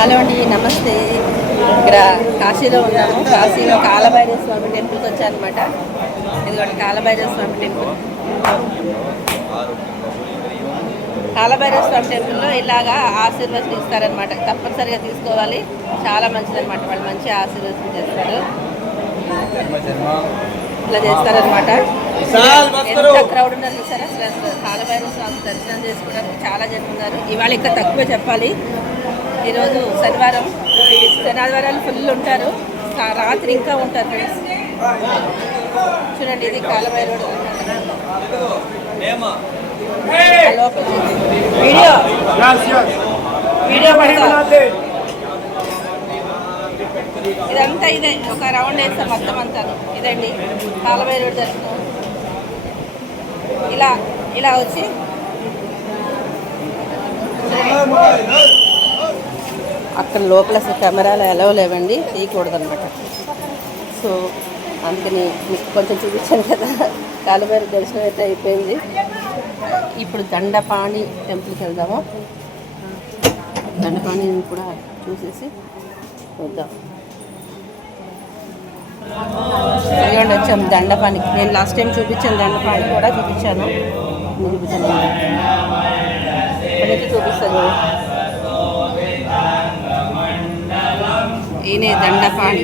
Hello అండి, నమస్తే. ఇక్కడ కాశీలో ఉన్నాము. కాశీలో కాలభైరవ స్వామి టెంపుల్కి వచ్చానమాట. ఇదిగోండి కాలభైరవ స్వామి టెంపుల్. కాలభైరవ స్వామి టెంపుల్లో ఇలాగా ఆశీర్వచనం ఇస్తారనమాట. తప్పనిసరిగా తీసుకోవాలి, చాలా మంచిదన్నమాట. వాళ్ళు మంచి ఆశీర్వచనం చేస్తారు. ఇట్లా చేస్తారనమాట. ఎంత క్రౌడ్ ఉన్నారు చూసారా. అసలు కాలభైరవ స్వామి దర్శనం చేసుకోవడానికి చాలా జనం ఉన్నారు. ఇవాళ ఇంకా తక్కువ చెప్పాలి. ఈరోజు శనివారాలు ఫుల్ ఉంటారు, రాత్రి ఇంకా ఉంటారు ఫ్రెండ్స్. చూడండి, ఇది కాలభైరవుడు లోపల వీడియో పడతా. ఇదంతా ఇదే, ఒక రౌండ్ వేస్తాం మొత్తం అంతా. ఇదండి కాలభైరవుడి దర్శనం. ఇలా ఇలా వచ్చి అక్కడ లోపల అసలు కెమెరాలు ఎలా లేవండి, తీయకూడదు అనమాట. సో అందుకని మీకు కొంచెం చూపించాను కదా. కాలభైరవ దర్శనం అయితే అయిపోయింది. ఇప్పుడు దండపాణి టెంపుల్కి వెళ్దాము. దండపాణిని కూడా చూసేసి వద్దాం. ఇదిగోండి వచ్చాము దండపాణికి. నేను లాస్ట్ టైం చూపించాను, దండపాణి కూడా చూపించాను. చూపించాను ఇక్కడికి చూపిస్తాను. ఈయనే దండపాణి.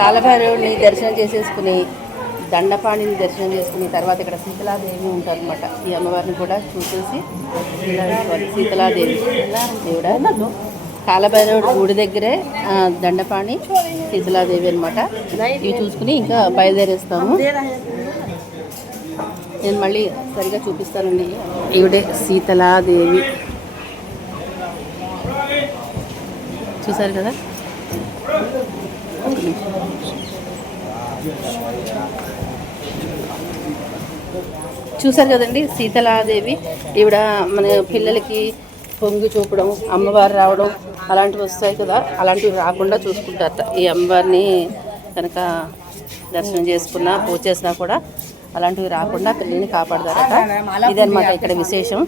కాలభైరవుడిని దర్శనం చేసేసుకుని, దండపాణిని దర్శనం చేసుకుని తర్వాత ఇక్కడ శీతలాదేవి ఉంటారనమాట. ఈ అమ్మవారిని కూడా చూసేసి శీతలాదేవి దేవుడా కాలభైరవుడి గుడి దగ్గరే దండపాణి శీతలాదేవి అనమాట. ఇవి చూసుకుని ఇంకా బయలుదేరేస్తాము. నేను మళ్ళీ సరిగా చూపిస్తానండి. ఈవిడే శీతలాదేవి, చూసారు కదా. చూసారు కదండి శీతలాదేవి. ఈవిడ మన పిల్లలకి పొంగి చూపడం, అమ్మవారు రావడం అలాంటివి వస్తాయి కదా, అలాంటివి రాకుండా చూసుకుంటారట. ఈ అమ్మవారిని కనుక దర్శనం చేసుకున్నా, పూజ చేసినా కూడా అలాంటివి రాకుండా పిల్లల్ని కాపాడతారట. ఇదనమాట ఇక్కడ విశేషం.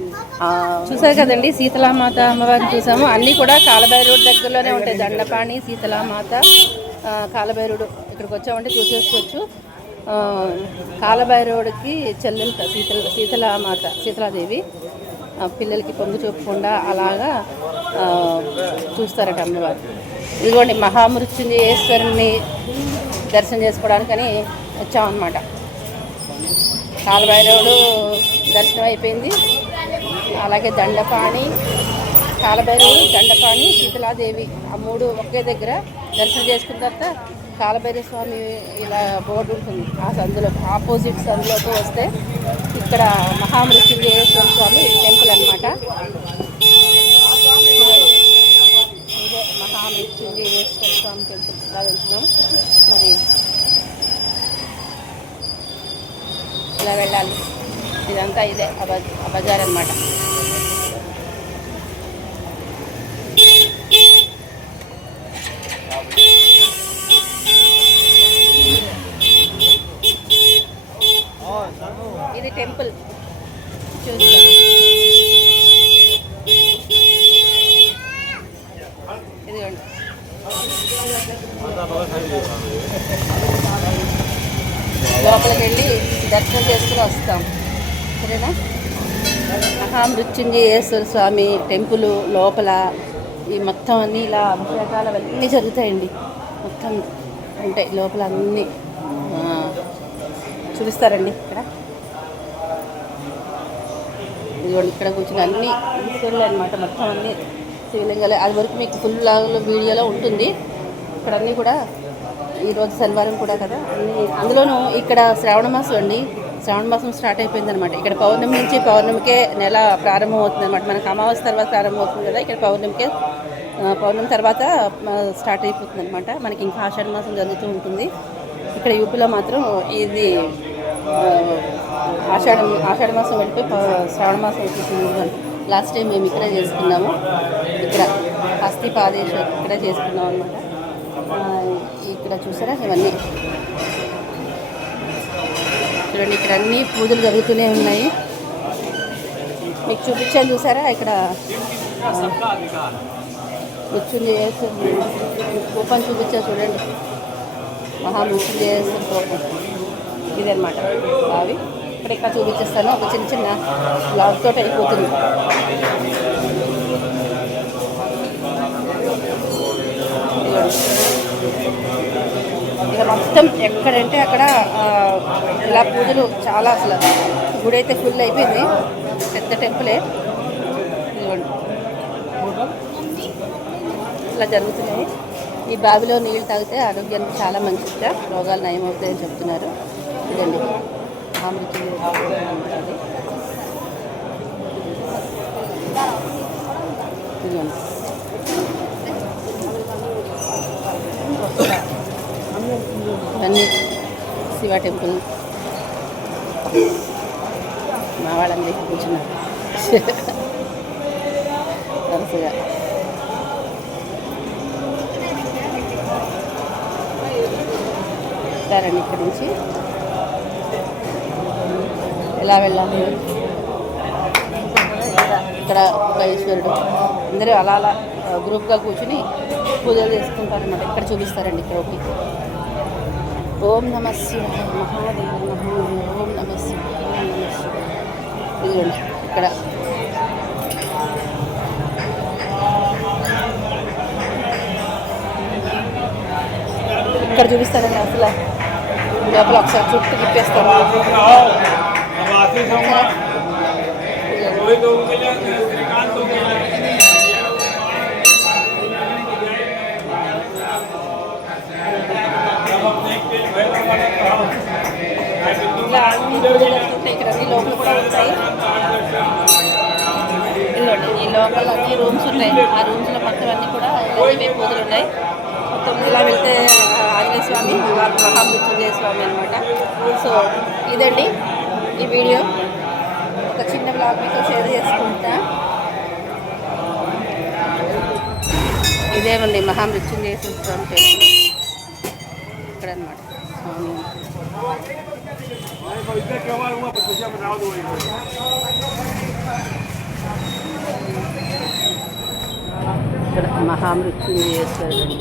చూసారు కదండి శీతలామాత అమ్మవారిని చూసాము. అన్నీ కూడా కాలభైరవుడి దగ్గరలోనే ఉంటాయి. దండపాణి, శీతలామాత, కాలభైరవుడు. ఇక్కడికి వచ్చామంటే చూసేసుకోవచ్చు. కాలభైరవుడికి చెల్లెలు శీతలామాత, శీతలాదేవి పిల్లలకి పొంగు చూపకుండా అలాగా చూస్తారట అమ్మవారు. ఇదిగోండి మహామృత్యుంజయేశ్వరుని దర్శనం చేసుకోవడానికని వచ్చామన్నమాట. కాలభైరవుడు దర్శనం అయిపోయింది. అలాగే దండపాణి, కాలభైరవుడు, దండపాణి, శీతలాదేవి ఆ మూడు ఒకే దగ్గర దర్శనం చేసుకున్న తర్వాత కాలభైరవ స్వామి ఇలా బోర్డు ఉంటుంది. ఆ సందులో ఆపోజిట్ సందులోకి వస్తే ఇక్కడ మహామృత్యుంజయేశ్వర స్వామి టెంపుల్ అనమాట. ఇదే మహామృత్యుంజయేశ్వర స్వామి టెంపుల్. ఇలా వెళ్తున్నాం. మరి ఇలా వెళ్ళాలి. ఇదంతా ఇదే బజార్ అనమాట. ఇది టెంపుల్ చూస్తాం. ఇదిగోండి లోపలికి వెళ్ళి దర్శనం చేసుకుని వస్తాం. సరేనా. మహామృత్యుంజయేశ్వర స్వామి టెంపుల్ లోపల ఈ మొత్తం అన్నీ ఇలా అభిషేకాలు అవన్నీ జరుగుతాయండి. మొత్తం ఉంటాయి లోపల అన్నీ చూపిస్తారండి. ఇదిగోండి ఇక్కడ కూర్చుని అన్నీ ఈశ్వరులు అనమాట. మొత్తం అన్నీ శివలింగాలు. అది వరకు మీకు ఫుల్ వీడియోలో ఉంటుంది. ఇక్కడ అన్నీ కూడా ఈరోజు శనివారం కూడా కదా అన్నీ. అందులోనూ ఇక్కడ శ్రావణ మాసం అండి. శ్రావణ మాసం స్టార్ట్ అయిపోయింది అనమాట. ఇక్కడ పౌర్ణమి నుంచి పౌర్ణమికే నెల ప్రారంభం అవుతుంది అనమాట. మనకు అమావాస్య తర్వాత ప్రారంభం అవుతుంది కదా, ఇక్కడ పౌర్ణమి తర్వాత స్టార్ట్ అయిపోతుంది అనమాట. మనకి ఇంకా ఆషాఢ మాసం జరుగుతూ ఉంటుంది. ఇక్కడ యూపీలో మాత్రం ఇది ఆషాఢ మాసం వెళ్ళిపోయి శ్రావణ మాసం వచ్చేసింది. లాస్ట్ టైం మేము ఇక్కడే చేసుకున్నాము. ఇక్కడ హస్తి పాదేశ్వర్ ఇక్కడే చేసుకున్నాం అనమాట. ఇక్కడ చూసారా ఇవన్నీ చూడండి. ఇక్కడ అన్నీ పూజలు జరుగుతూనే ఉన్నాయి. మీకు చూపించాను చూసారా. ఇక్కడ మృత్యుంజయేశ్వర కోపం చూపించా చూడండి. మహామృత్యుంజయేశ్వర కోపం ఇదనమాట బావి. ఇక్కడ చూపించేస్తాను. ఒక చిన్న చిన్న బ్లాగ్ తోటి అయిపోతుంది. ఇక మొత్తం ఎక్కడంటే అక్కడ ఇలా పూజలు చాలా, అసలు గుడి అయితే ఫుల్ అయిపోయింది. పెద్ద టెంపులే. ఇదిగోండి ఇలా జరుగుతున్నాయి. ఈ బావిలో నీళ్ళు తాగితే ఆరోగ్యానికి చాలా మంచిగా, రోగాలు నయం అవుతాయని చెప్తున్నారు. ఇదండి అమృతం. ఇదిగోండి ఇవన్నీ శివ టెంపుల్. మా వాళ్ళందరూ కూర్చున్నారు వరుసగా. సరండి ఇక్కడి నుంచి ఎలా వెళ్ళాలి. ఇక్కడ ఒక ఈశ్వరుడు అందరూ అలా అలా గ్రూప్గా కూర్చుని పూజలు చేసుకుంటారన్నమాట. ఇక్కడ చూపిస్తారండి. ఇక్కడ ఒకటి ఓం నమ శివాయ మహాదేవ మహాదేవ ఓం నమ శివాయ ఓం నమ శివాయ. ఇదిగోండి ఇక్కడ ఇక్కడ చూపిస్తారండి. అసలు లోపల ఒకసారి చుట్టూ తిప్పేస్తారు. ఇలా అన్ని పూజలు వస్తుంటాయి. ఇక్కడ అన్ని లోపల కూడా ఉంటాయి. ఇల్లండి ఈ లోపల అన్ని రూమ్స్ ఉన్నాయి. ఆ రూమ్స్లో మొత్తం అన్నీ కూడా ఇవే పూజలు ఉన్నాయి. మొత్తం ఇలా వెళ్తే ఆంజనేయ స్వామి, మహామృత్యుంజయ స్వామి అనమాట. సో ఇదండి ఈ వీడియో. ఒక చిన్న బ్లాగ్ మీతో షేర్ చేసుకుంటా. ఇదేమండి మహామృత్యుంజయ స్వామి టెంపుల్ ఇక్కడ అనమాట. ఇక్కడ మహామృత్యుంజయేశ్వరుడు.